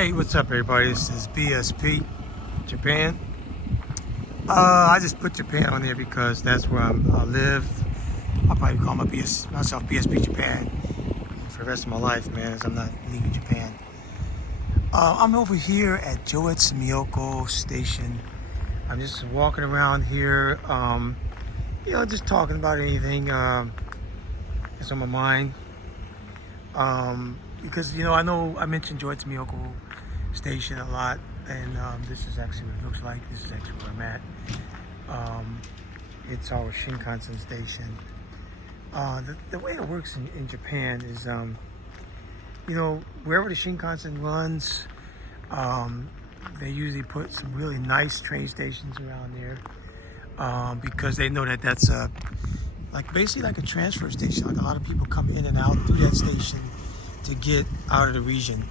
Hey, what's up, everybody? This is BSP, Japan. I just put Japan on there because that's where I live. I'll probably call myself BSP Japan for the rest of my life, man, as I'm not leaving Japan. I'm over here at Joetsumyoko Station. I'm just walking around here, just talking about anything that's on my mind. Because I know I mentioned Joetsumyoko Station a lot, and this is actually what it looks like. This is actually where I'm at. It's our Shinkansen station. The way it works in Japan is, wherever the Shinkansen runs, they usually put some really nice train stations around there because they know that that's basically like a transfer station. Like a lot of people come in and out through that station to get out of the region.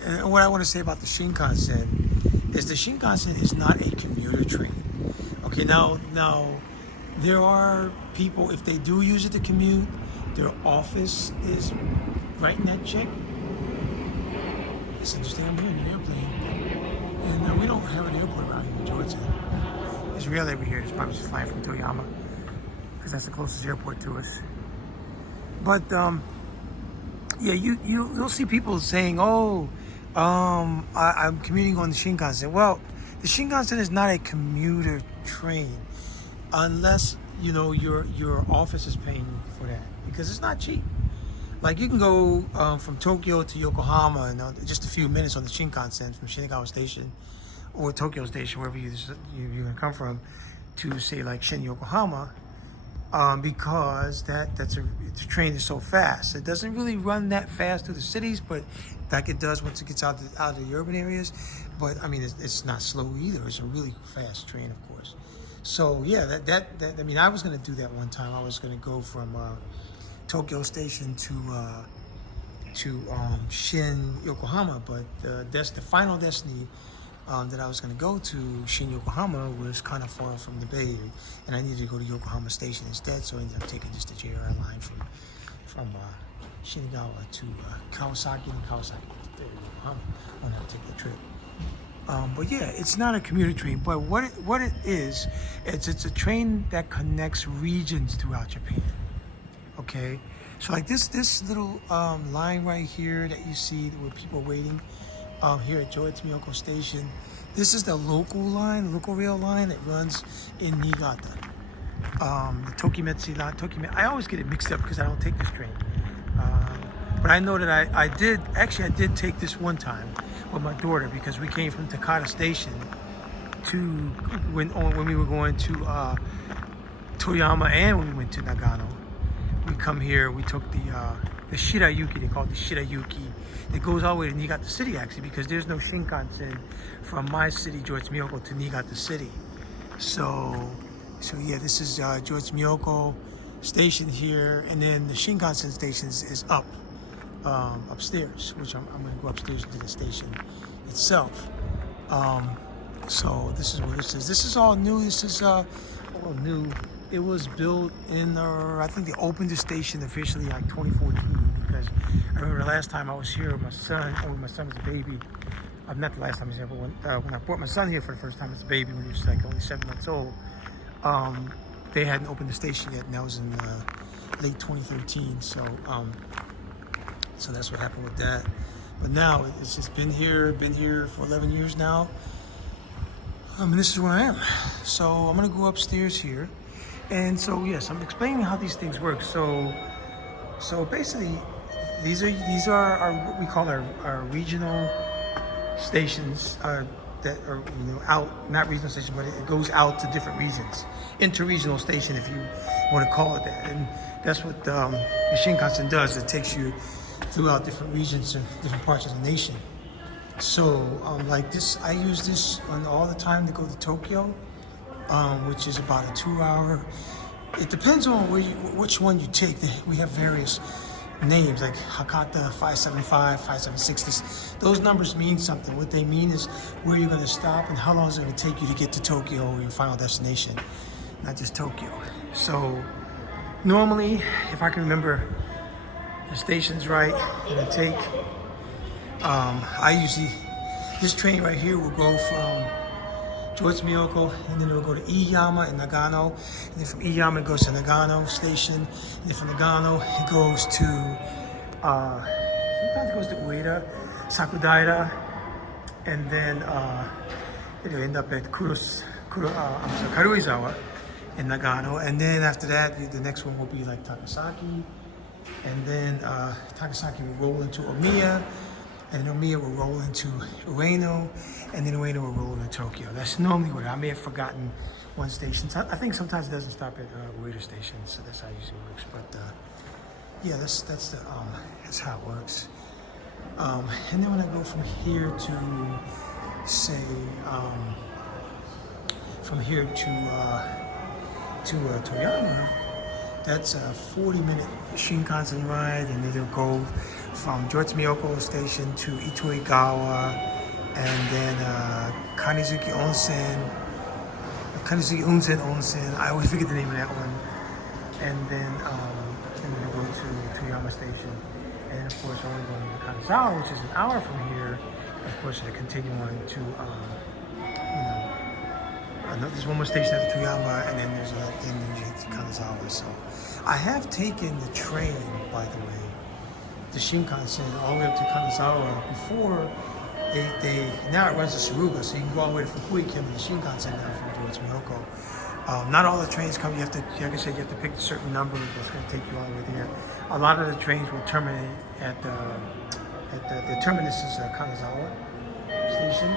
And what I want to say about the Shinkansen is the Shinkansen is not a commuter train. Okay, now there are people, if they do use it to commute, their office is writing that check. It's interesting, I'm here in an airplane, and we don't have an airport around here in Georgia. It's rare over here. It's probably just flying from Toyama because that's the closest airport to us. But yeah, you'll see people saying, "Oh, I'm commuting on the Shinkansen." Well, the Shinkansen is not a commuter train unless your office is paying for that, because it's not cheap. Like you can go from Tokyo to Yokohama in just a few minutes on the Shinkansen from Shinagawa Station or Tokyo Station, wherever you're gonna come from, to say like Shin Yokohama. Because the train is so fast. It doesn't really run that fast through the cities, but like it does once it gets out of the urban areas. But I mean, it's not slow either. It's a really fast train, of course. So yeah, that I mean, I was gonna do that one time. I was gonna go from Tokyo Station to Shin Yokohama, but that's the final destiny. That I was going to go to, Shin Yokohama, was kind of far from the Bay Area, and I needed to go to Yokohama Station instead, so I ended up taking just the JR line from Shinagawa to Kawasaki, and Kawasaki to Yokohama on that particular trip. But yeah, it's not a commuter train, but what it is, it's a train that connects regions throughout Japan. Okay, so like this little line right here that you see where people are waiting. Here at Joetsumyoko Station. This is the local rail line that runs in Niigata. The Tokimetsu line. I always get it mixed up because I don't take this train. But I know that I did take this one time with my daughter, because we came from Takata Station to when we were going to Toyama, and when we went to Nagano. We come here, we took the Shirayuki, they call it the Shirayuki. It goes all the way to Niigata City, actually, because there's no Shinkansen from my city, Joetsumyoko, to Niigata City. So yeah, this is Joetsumyoko Station here, and then the Shinkansen station is upstairs, which I'm going to go upstairs to the station itself. So this is what this is. This is all new. This is all new. It was built in, I think they opened the station officially like 2014, because I remember the last time I was here with my son, when my son was a baby. Not the last time I was here, but when I brought my son here for the first time as a baby, when he was like only 7 months old, they hadn't opened the station yet, and that was in late 2013. So that's what happened with that. But now it's just been here for 11 years now. And this is where I am. So I'm gonna go upstairs here. And so yes, I'm explaining how these things work. So basically, these are our what we call our regional stations that are out, not regional stations, but it goes out to different regions, interregional station, if you want to call it that. And that's what the Shinkansen does. It takes you throughout different regions and different parts of the nation. So like this, I use this all the time to go to Tokyo. Which is about a 2-hour. It depends on which one you take. We have various names like Hakata 575, 576. Those numbers mean something. What they mean is where you're going to stop and how long is it going to take you to get to Tokyo, your final destination, not just Tokyo. So normally, if I can remember the stations right, it'll take This train right here will go from Joetsumyoko, and then it will go to Iyama and Nagano, and then from Iyama it goes to Nagano Station, and then from Nagano it goes to, sometimes it goes to Ueda, Sakudaira, and then it'll end up at Karuizawa in Nagano, and then after that, the next one will be like Takasaki, and then Takasaki will roll into Omiya, and then Omiya will roll into Ueno, and then Ueno will roll into Tokyo. That's normally what I may have forgotten one station. I think sometimes it doesn't stop at Ueda Station, so that's how it usually works. But yeah, that's how it works. And then when I go from here to say from here to Toyama, that's a 40-minute Shinkansen ride, and then it'll go from Joetsumyoko Station to Itoigawa, and then Kanizuki Onsen. I always forget the name of that one. And then we'll go to Toyama Station, and of course only going to Kanazawa, which is an hour from here. Of course, to continue on to there's one more station at Toyama, and then there's another thing in Kanazawa. So I have taken the train, by the way, the Shinkansen all the way up to Kanazawa before they now it runs to Suruga, so you can go all the way to Fukui in the Shinkansen now from Joetsumyoko. Not all the trains come. You have to, like I said, you have to pick a certain number that's going to take you all the way there. A lot of the trains will terminate at the terminus is Kanazawa Station.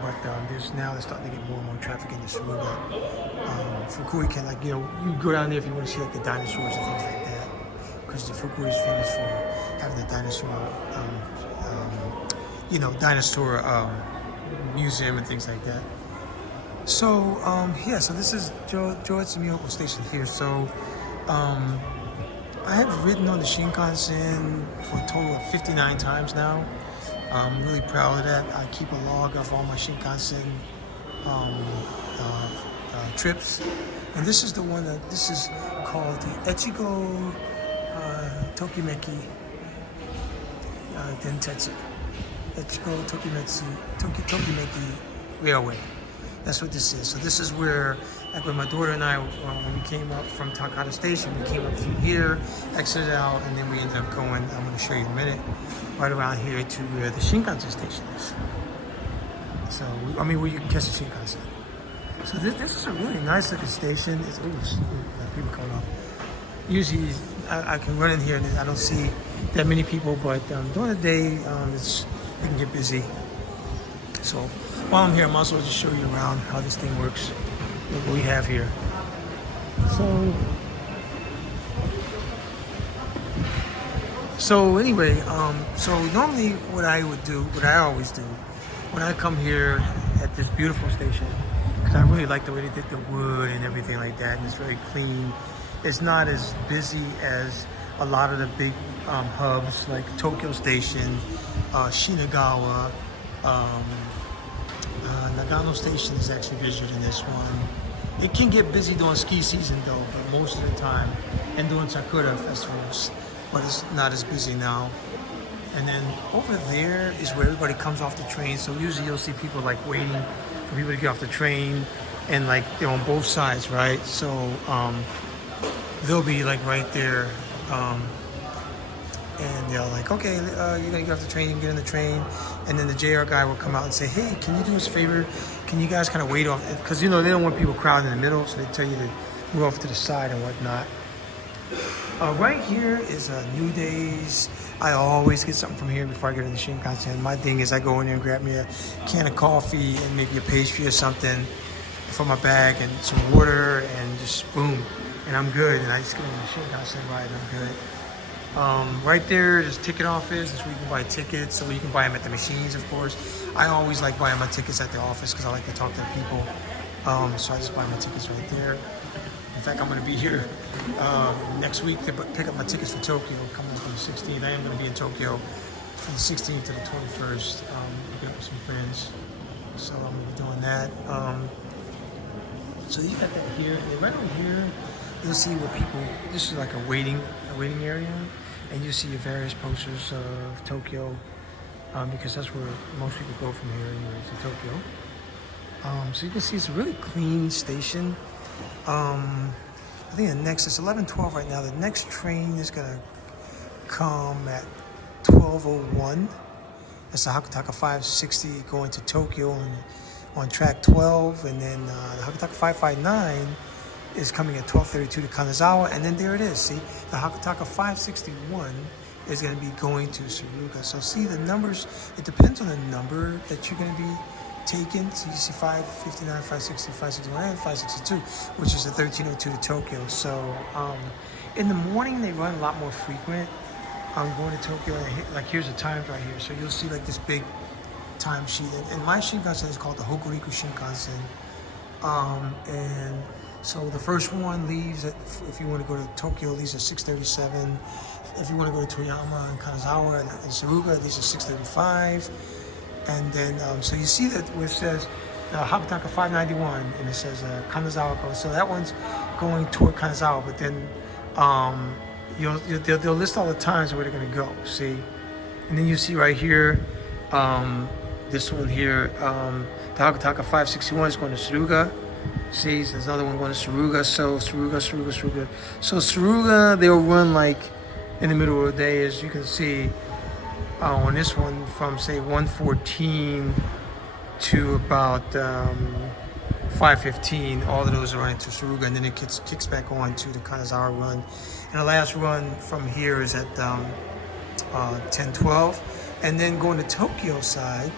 But they're starting to get more and more traffic into Suruga. Fukui can, you go down there if you want to see the dinosaurs and things like that, because the Fukui is famous for having the dinosaur, museum and things like that. So so this is Joetsumyoko Station here. So I have ridden on the Shinkansen for a total of 59 times now. I'm really proud of that. I keep a log of all my Shinkansen trips. And this is the one this is called the Echigo Tokimeki Dentetsu. Echigo Tokimeki Railway. That's what this is. So this is where, like when my daughter and I, when we came up from Takata Station, we came up through here, exited out, and then we ended up going, I'm going to show you in a minute, right around here to where the Shinkansen station is. So, where you can catch the Shinkansen. So this is a really nice looking station. It's people coming off. Usually, I can run in here and I don't see that many people, but during the day, it can get busy. So while I'm here, I'm also just show you around how this thing works. Look what we have here. So anyway, so normally what I always do, when I come here at this beautiful station, because I really like the way they did the wood and everything like that, and it's very clean. It's not as busy as a lot of the big hubs like Tokyo Station, Shinagawa, Nagano Station is actually busier than this one. It can get busy during ski season though, but most of the time, and during Sakura festivals, but it's not as busy now. And then over there is where everybody comes off the train. So usually you'll see people waiting for people to get off the train, and they're on both sides, right? So they'll be right there, and they're like, okay, you're gonna get off the train, you can get in the train, and then the JR guy will come out and say, hey, can you do us a favor? Can you guys kind of wait off? Because they don't want people crowding in the middle, so they tell you to move off to the side and whatnot. Right here is New Days. I always get something from here before I get in the Shinkansen. My thing is I go in there and grab me a can of coffee and maybe a pastry or something for my bag and some water, and just boom, and I'm good. And I just get in the Shinkansen ride, I'm good. Right there is ticket office. That's where you can buy tickets. So you can buy them at the machines, of course. I always like buying my tickets at the office because I like to talk to people. So I just buy my tickets right there. In fact, I'm going to be here next week to pick up my tickets for Tokyo, coming up on the 16th. I am going to be in Tokyo from the 16th to the 21st, picking up with some friends. So I'm going to be doing that. So you got that here. And right over here, you'll see where people, this is like a waiting area. And you see various posters of Tokyo. because that's where most people go from here anyways, to Tokyo. So you can see it's a really clean station. I think the next, it's 11:12 right now. The next train is gonna come at 12:01. That's the Hakutaka 560 going to Tokyo on track 12, and then the Hakutaka 559 is coming at 12:32 to Kanazawa, and then there it is. See, the Hakutaka 561 is going to be going to Suruga. So see the numbers, it depends on the number that you're going to be taking. So you see 559, 560, 561, and 562, which is the 1302 to Tokyo. So in the morning they run a lot more frequent. I'm going to Tokyo, like here's the times right here. So you'll see like this big time sheet. And my Shinkansen is called the Hokuriku Shinkansen. And so the first one leaves at, if you want to go to Tokyo, leaves at 6:37. If you want to go to Toyama and Kanazawa and Suruga, these are 6:35. And then, so you see that where it says Hakutaka 591, and it says Kanazawa. So that one's going toward Kanazawa, but then they'll list all the times where they're going to go, see? And then you see right here, this one here, the Hakutaka 561 is going to Suruga. See, there's another one going to Suruga. So Suruga. So Suruga, they'll run like in the middle of the day, as you can see on this one, from say 1:14 to about 5:15. All of those are running to Suruga, and then it kicks back on to the Kanazawa run. And the last run from here is at 10:12. And then going to Tokyo side,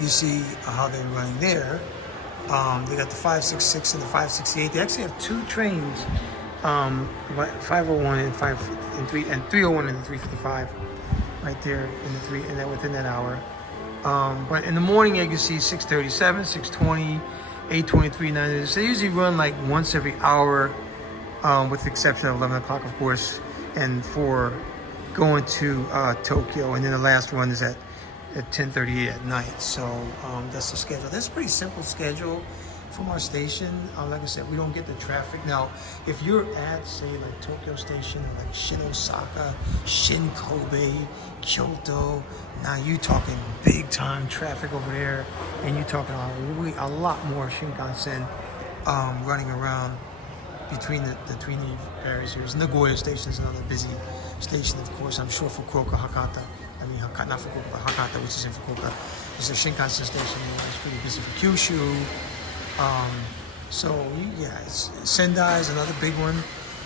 you see how they're running there. They got the 566 and the 568. They actually have two trains, 501 and 301 and 355, right there in that within that hour. But in the morning, you can see 637, 620, 823, 9. So they usually run like once every hour, with the exception of 11 o'clock, of course, and for going to Tokyo. And then the last one is at 10:38 at night. So that's the schedule. That's a pretty simple schedule from our station. Like I said, we don't get the traffic. Now, if you're at, say, like Tokyo Station, like Shin Osaka, Shin Kobe, Kyoto, now you're talking big time traffic over there, and you're talking a lot more Shinkansen running around between the various areas. Nagoya Station is another busy station, of course. I'm sure Fukuoka, Hakata. I mean, not Fukuoka, but Hakata, which is in Fukuoka, is a Shinkansen station. It's pretty busy for Kyushu. Sendai is another big one.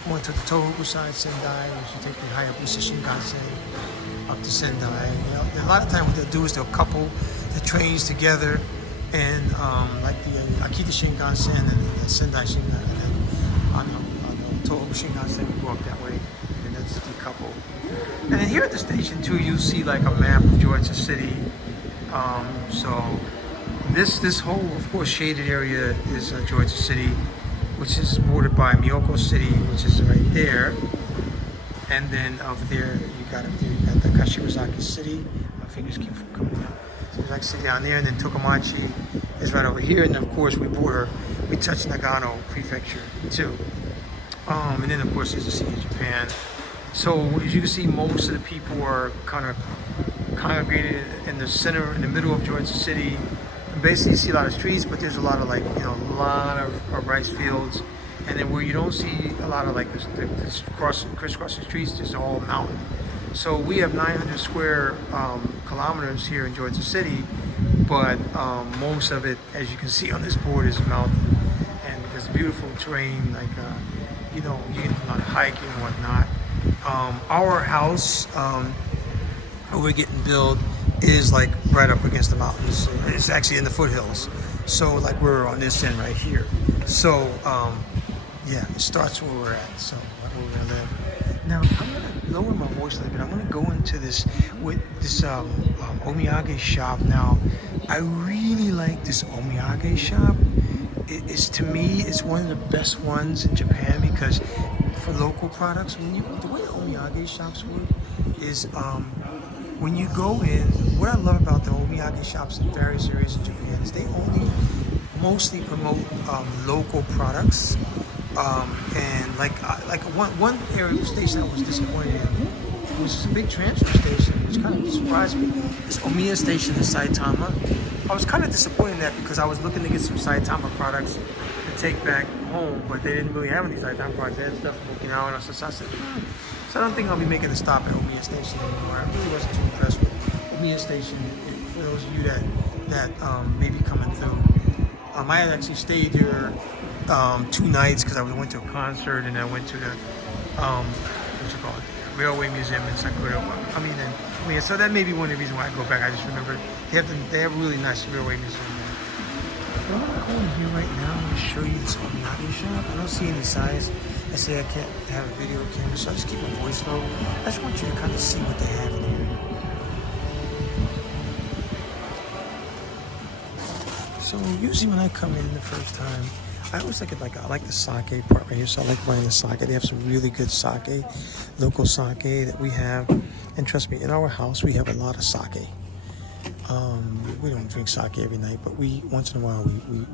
Going to the Tohoku side, Sendai, which you take the Hayabusa Shinkansen up to Sendai. And a lot of times what they'll do is they'll couple the trains together, and like the Akita Shinkansen and the Sendai Shinkansen. On the Tohoku Shinkansen, we go up that way, and that's decoupled. And then here at the station too, you see like a map of Joetsu City. So this whole, of course, shaded area is Joetsu City, which is bordered by Miyoko City, which is right there. And then over there, you got the Kashiwazaki City. My fingers keep coming out. So Kashiwazaki City down there, and then Tokomachi is right over here. And then, of course, we touch Nagano Prefecture too. And then, of course, there's the Sea of Japan. So as you can see, most of the people are kind of congregated in the center, in the middle of Joetsu City. And basically, you see a lot of streets, but there's a lot of a lot of rice fields. And then where you don't see a lot of like this crisscrossing streets, there's all mountain. So we have 900 square kilometers here in Joetsu City, but most of it, as you can see on this board, is mountain. And there's beautiful terrain, like you can do a lot of hiking and whatnot. Our house, where we're getting built, is like right up against the mountains. It's actually in the foothills. So like we're on this end right here. So yeah, it starts where we're at. So where we're gonna live. Now I'm gonna lower my voice a little bit. I'm gonna go into this with this omiyage shop. Now I really like this omiyage shop. To me, it's one of the best ones in Japan because for local products, the way omiyage shops work is when you go in, what I love about the omiyage shops in various areas in Japan is they mostly promote local products. And like one area station I was disappointed in which is a big transfer station, which kind of surprised me. This Omiya Station in Saitama. I was kind of disappointed in that because I was looking to get some Saitama products to take back home, but they didn't really have any Saitama products. They had stuff from Okinawa, and so I said, so I don't think I'll be making a stop at Omiya Station anymore. I really wasn't too impressed with Omiya Station. For those of you that may be coming through, I had actually stayed here 2 nights because I went to a concert and I went to the what's it called, Railway Museum in Sakura. So that may be one of the reasons why I go back. I just remember they have a really nice railway museum there. But I'm gonna go in here right now. I'm gonna show you this omiyage shop. I don't see any signs. I say I can't have a video camera, so I just keep my voice low. I just want you to kind of see what they have in here. So usually when I come in the first time, I always like it I like the sake part right here, so I like buying the sake. They have some really good sake, local sake that we have. And trust me, in our house, we have a lot of sake. We don't drink sake every night, but once in a while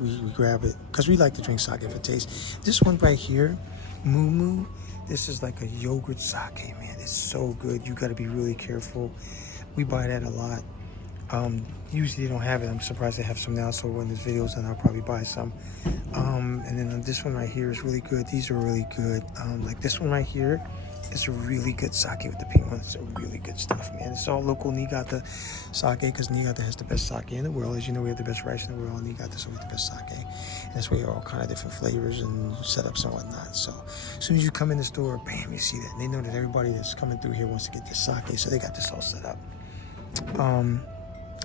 we grab it because we like to drink sake for taste. This one right here, Moo Moo, this is like a yogurt sake, man. It's so good. You got to be really careful. We buy that a lot. Usually they don't have it. I'm surprised they have some now, so when there's videos then I'll probably buy some. And then this one right here is really good. These are really good. Like this one right here is a really good sake with the pink one. It's a really good stuff, man. It's all local Niigata sake because Niigata has the best sake in the world. As you know, we have the best rice in the world. Niigata, so we have the best sake. And that's why you have all kind of different flavors and setups and whatnot. So as soon as you come in the store, bam, you see that. And they know that everybody that's coming through here wants to get this sake, so they got this all set up.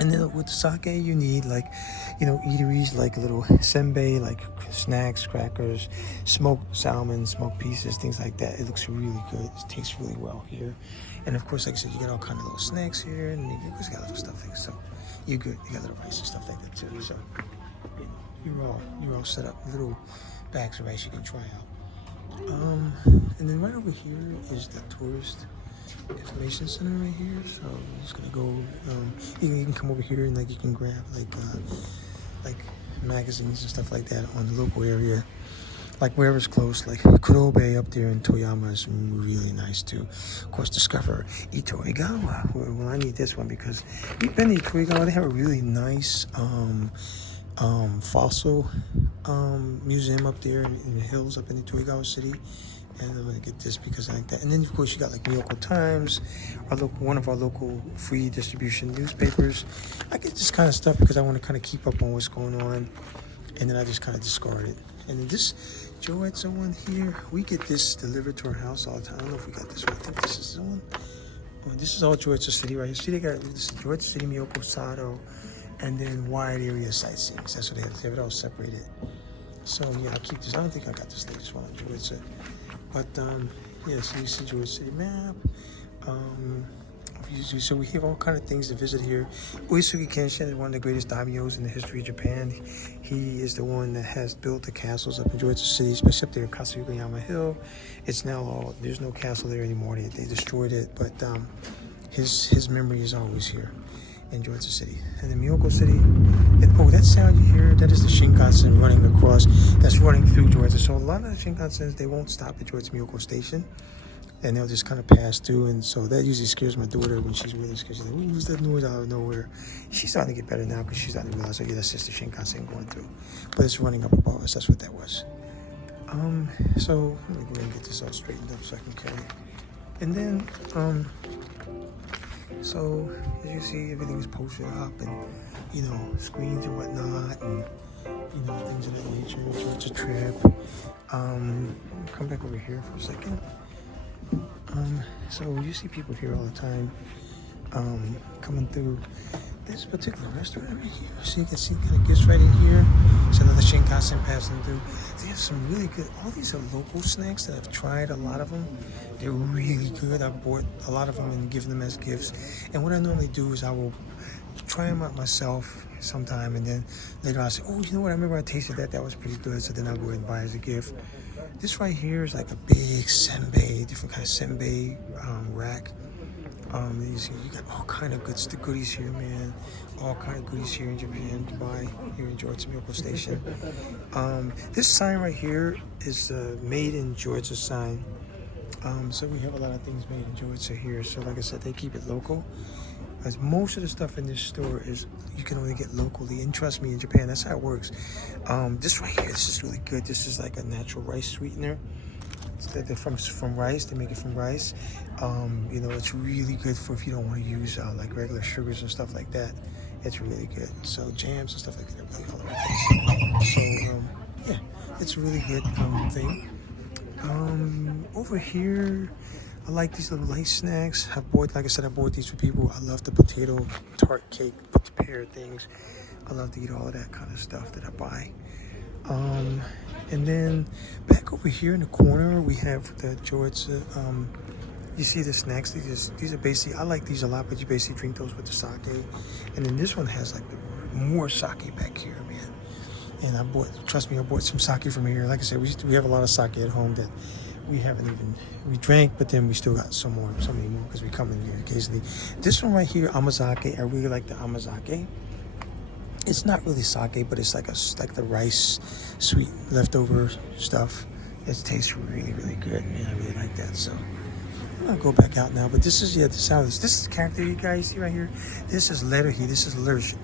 And then with the sake, you need eateries like little senbei, like snacks, crackers, smoked salmon, smoked pieces, things like that. It looks really good. It tastes really well here. And of course, like I said, you get all kind of little snacks here, and you just got little stuff like so. You're good. You got little rice and stuff like that too. So you're all set up. Little bags of rice you can try out. And then right over here is the tourist information center right here. So I'm just gonna go. You can come over here and you can grab like magazines and stuff like that on the local area, like wherever's close. Like Kurobe up there in Toyama is really nice too. Of course, discover Itoigawa. Well, I need this one because we've been to Itoigawa. They have a really nice fossil museum up there in the hills up in Itoigawa City. And I'm gonna get this because I like that. And then of course you got like Miyoko Times, one of our local free distribution newspapers. I get this kind of stuff because I want to kind of keep up on what's going on, and then I just kind of discard it. And then this Joetsu one here, we get this delivered to our house all the time. I don't know if we got this one. I think this is the one. Oh, this is all Joetsu City right here. See, they got this Joetsu City, Miyoko Sato, and then wide area sightseeing. That's what they have. They have it all separated. So yeah, I'll keep this. I don't think I got this latest one on Joetsu. But yeah, so you see Joetsu City map. So we have all kind of things to visit here. Uesugi Kenshin is one of the greatest daimyos in the history of Japan. He is the one that has built the castles up in Joetsu City, especially up there in Kasuyukayama Hill. It's now there's no castle there anymore. They destroyed it, but his memory is always here in Joetsu City. And then Miyoko City, that sound you hear, that is the Shinkansen running across, that's running through Joetsu. So a lot of the Shinkansens, they won't stop at Joetsumyoko Station, and they'll just kind of pass through. And so that usually scares my daughter when she's really scared. She's like, ooh, who's that noise out of nowhere? She's starting to get better now because she's starting to realize, okay, that's just the Shinkansen going through. But it's running up above us, that's what that was. So let me go ahead and get this all straightened up so I can carry it. And then, so as you see, everything is posted up and, screens and whatnot and, things of that nature. So it's a trip. Come back over here for a second. So you see people here all the time, coming through this particular restaurant right here. So you can see kind of gifts right in here. It's another Shinkansen passing through. They have some really good, all these are local snacks that I've tried, a lot of them. They're really good. I've bought a lot of them and given them as gifts. And what I normally do is I will try them out myself sometime, and then later I'll say, oh, you know what, I remember I tasted that was pretty good, so then I'll go ahead and buy it as a gift. This right here is like a big senbei, different kind of senbei rack. You got all kind of goodies here, man. All kind of goodies here in Japan to buy here in Joetsumyoko Station. This sign right here is the Made in Georgia sign. So we have a lot of things made in Joetsu here. So like I said, they keep it local. As most of the stuff in this store is you can only get locally, and trust me, in Japan that's how it works. This right here, this is really good. This is like a natural rice sweetener. They're from rice. They make it from rice. You know, it's really good for if you don't want to use like regular sugars and stuff like that. It's really good. So jams and stuff like that are really all over the place. So yeah, it's a really good thing. Over here, I like these little light snacks. Like I said, I bought these for people. I love the potato tart cake, pear things. I love to eat all of that kind of stuff that I buy. And then back over here in the corner, we have the Joetsu. You see the snacks. These are basically, I like these a lot, but you basically drink those with the sake. And then this one has like more sake back here, man. And trust me, I bought some sake from here. Like I said, we have a lot of sake at home that we drank, but then we still got some many more because we come in here occasionally. This one right here, amazake, I really like the amazake. It's not really sake, but it's like the rice, sweet leftover stuff. It tastes really, really good, man. I really like that. So I'm gonna go back out now. But this is the sound. This is the character you guys see right here. This is Letterhy. This is Lurch.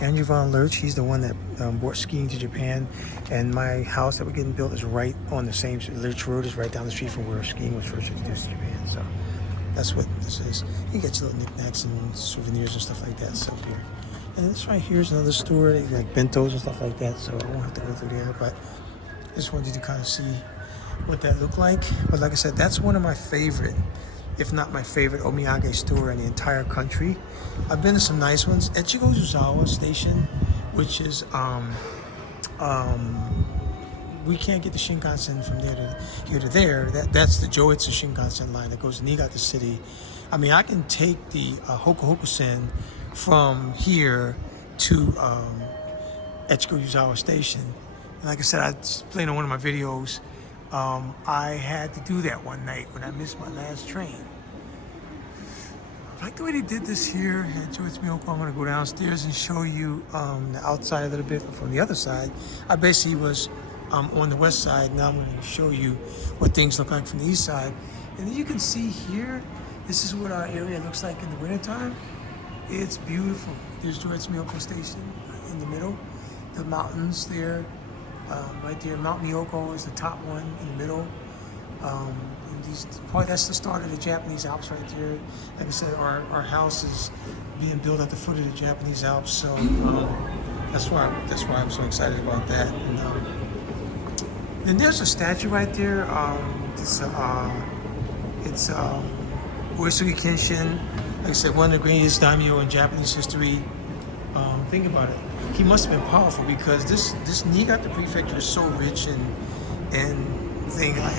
Andrew Von Lurch. He's the one that brought skiing to Japan. And my house that we're getting built is right on the same. Lurch Road is right down the street from where skiing was first introduced to Japan. So that's what this is. You get your little knickknacks and souvenirs and stuff like that. So here. And this right here is another store, like bentos and stuff like that, so I won't have to go through there, but I just wanted you to kind of see what that looked like. But like I said, that's one of my favorite, if not my favorite, omiyage store in the entire country. I've been to some nice ones. Joetsumyoko Station, which is, we can't get the Shinkansen from there to here to there. That's the Joetsu Shinkansen line that goes to Niigata City. I mean, I can take the Hokuhokusen from here to Joetsumyoko Station. And like I said, I explained on one of my videos, I had to do that one night when I missed my last train. I like the way they did this here at Joetsumyoko. I'm going to go downstairs and show you the outside a little bit from the other side. I basically was on the west side. Now I'm going to show you what things look like from the east side. And then you can see here, this is what our area looks like in the wintertime. It's beautiful. There's Joetsumyoko Station in the middle. The mountains there, right there. Mount Miyoko is the top one in the middle. That's the start of the Japanese Alps right there. Like I said, our house is being built at the foot of the Japanese Alps, so that's why I'm so excited about that. And there's a statue right there. It's Uesugi Kenshin. Like I said, one of the greatest daimyo in Japanese history. Think about it. He must have been powerful because this Niigata prefecture is so rich and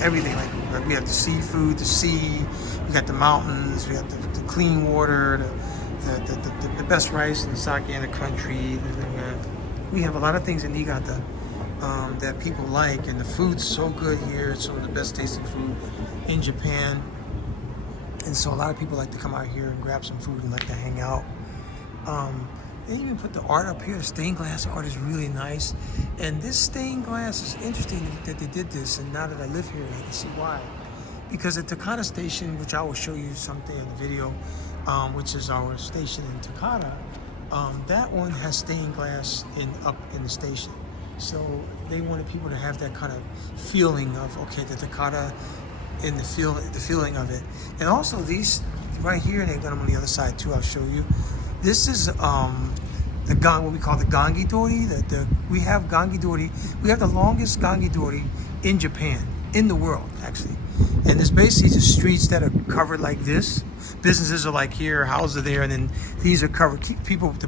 everything. Like we have the seafood, the sea, we got the mountains, we got the clean water, the best rice and sake in the country. We have a lot of things in Niigata that people like, and the food's so good here. It's some of the best tasting food in Japan. And so a lot of people like to come out here and grab some food and like to hang out. They even put the art up here. The stained glass art is really nice. And this stained glass is interesting that they did this. And now that I live here, I can see why. Because at Takata Station, which I will show you someday in the video, which is our station in Takata, that one has stained glass up in the station. So they wanted people to have that kind of feeling of, okay, the Takata, in the feeling of it. And also these right here, and they've done them on the other side too, I'll show you. This is what we call the Gangi Dori. We have Gangi Dori. We have the longest Gangi Dori in Japan, in the world actually. And it's basically just streets that are covered like this. Businesses are like here, houses are there, and then these are covered to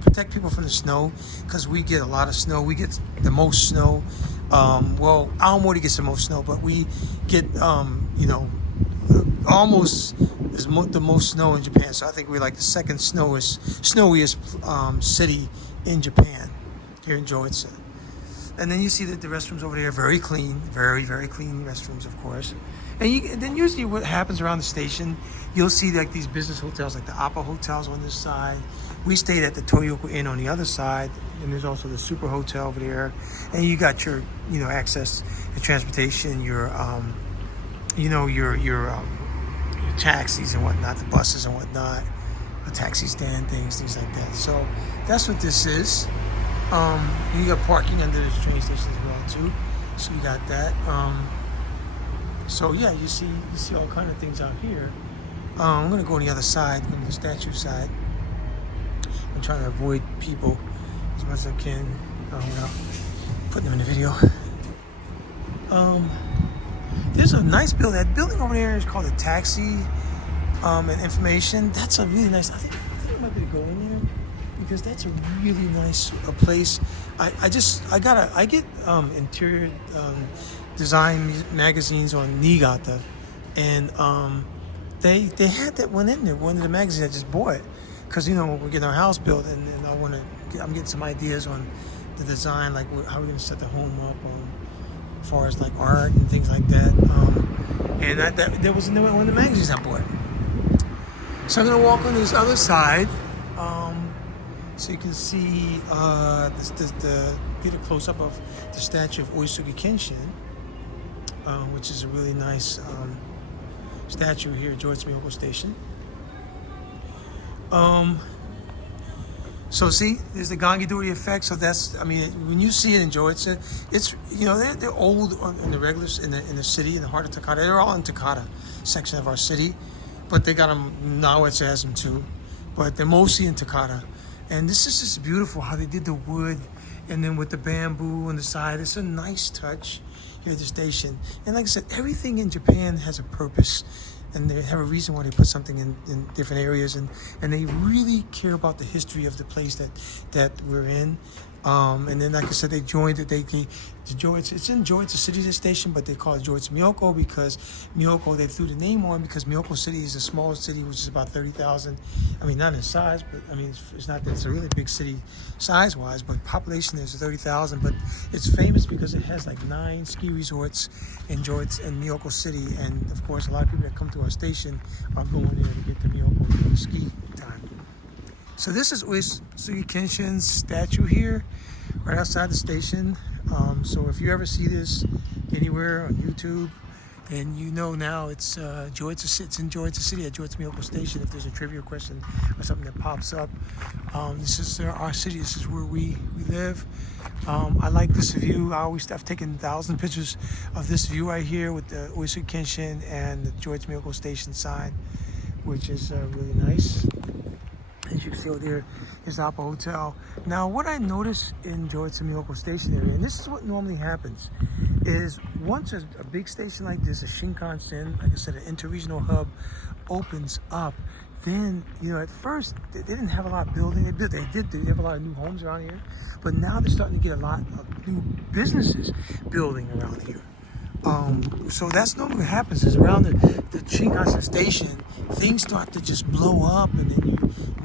protect people from the snow, because we get a lot of snow. We get the most snow. Well, Aomori gets the most snow, but we get almost the most snow in Japan. So I think we're like the second snowiest city in Japan, here in Joetsu. And then you see that the restrooms over there are very clean, very, very clean restrooms, of course. And then usually what happens around the station, you'll see like these business hotels, like the Appa hotels on this side. We stayed at the Toyoko Inn on the other side, and there's also the Super Hotel over there. And you got your, access to transportation, your you know, your taxis and whatnot, the buses and whatnot, a taxi stand things like that. So that's what this is. You got parking under this train station as well too. So you got that. So yeah, you see all kind of things out here. I'm gonna go on the other side, on the statue side. I'm trying to avoid people as much as I can without putting them in the video. There's a nice building. That building over there is called a taxi and information. That's a really nice. I think I might be to go in there because that's a really nice place. I get interior design magazines on Niigata, and they had that one in there. One of the magazines I just bought because, you know, we're getting our house built, and I'm getting some ideas on the design, like how we're gonna set the home up, as far as like art and things like that. And that was in one of the magazines I bought. So I'm gonna walk on this other side, so you can see get a close up of the statue of Joetsumyoko, which is a really nice statue here at Joetsumyoko Station. So see, there's the Gangi-dori effect. So that's, I mean, when you see it in Joetsu, it's, you know, they're old in the regulars in the city, in the heart of Takata. They're all in Takata section of our city, but they got them, Joetsu has them too, but they're mostly in Takata. And this is just beautiful how they did the wood, and then with the bamboo on the side. It's a nice touch here at the station. And like I said, everything in Japan has a purpose, and they have a reason why they put something in different areas, and they really care about the history of the place that we're in. And then, like I said, they joined it. It's in Joetsu City, this station, but they call it Joetsumyoko because Myoko, they threw the name on because Myoko City is a small city, which is about 30,000. I mean, not in size, but I mean, it's not that it's a really big city size-wise, but population is 30,000. But it's famous because it has like 9 ski resorts in Myoko City, and of course, a lot of people that come to our station are going there to get to Myoko during ski time. So this is Joetsumyoko statue here, right outside the station. So if you ever see this anywhere on YouTube, and you know now it's Joetsu, it's in Joetsu City at Joetsumyoko Station. If there's a trivia question or something that pops up, this is our city. This is where we live. I like this view. I've taken 1,000 pictures of this view right here with the Joetsumyoko and the Joetsumyoko Station sign, which is really nice. As you can see over there is Appa Hotel. Now, what I noticed in Joetsumyoko Station area, and this is what normally happens, is once a big station like this, a Shinkansen, like I said, an interregional hub, opens up, then, you know, at first they didn't have a lot of building. They have a lot of new homes around here, but now they're starting to get a lot of new businesses building around here. So that's normally what happens is around the Shinkansen station, things start to just blow up, and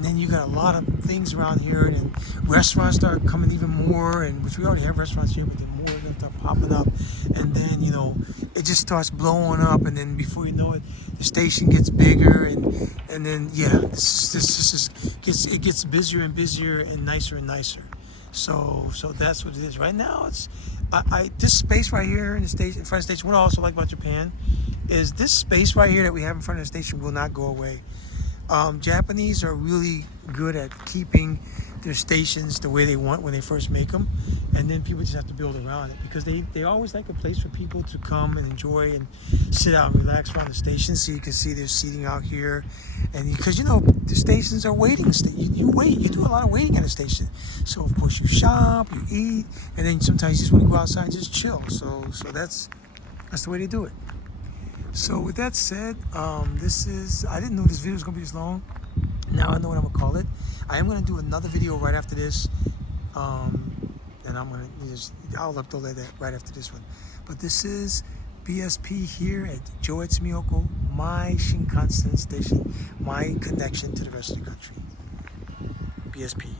then you got a lot of things around here, and restaurants start coming even more, and which we already have restaurants here, but then more of them start popping up, and then, you know, it just starts blowing up, and then before you know it, the station gets bigger, and then yeah, it gets busier and busier and nicer and nicer. So that's what it is right now. It's this space right here in the station, in front of the station. What I also like about Japan is this space right here that we have in front of the station will not go away. Japanese are really good at keeping their stations the way they want when they first make them, and then people just have to build around it because they always like a place for people to come and enjoy and sit out and relax around the station. So you can see there's seating out here, and because, you know, the stations are waiting. You wait. You do a lot of waiting at a station. So of course you shop, you eat, and then sometimes you just want to go outside and just chill. So that's the way they do it. So with that said, I didn't know this video was gonna be this long. Now I know what I'm gonna call it. I am gonna do another video right after this, and I'll upload that right after this one. But this is BSP here at Joetsumyoko, my Shinkansen station, my connection to the rest of the country. BSP.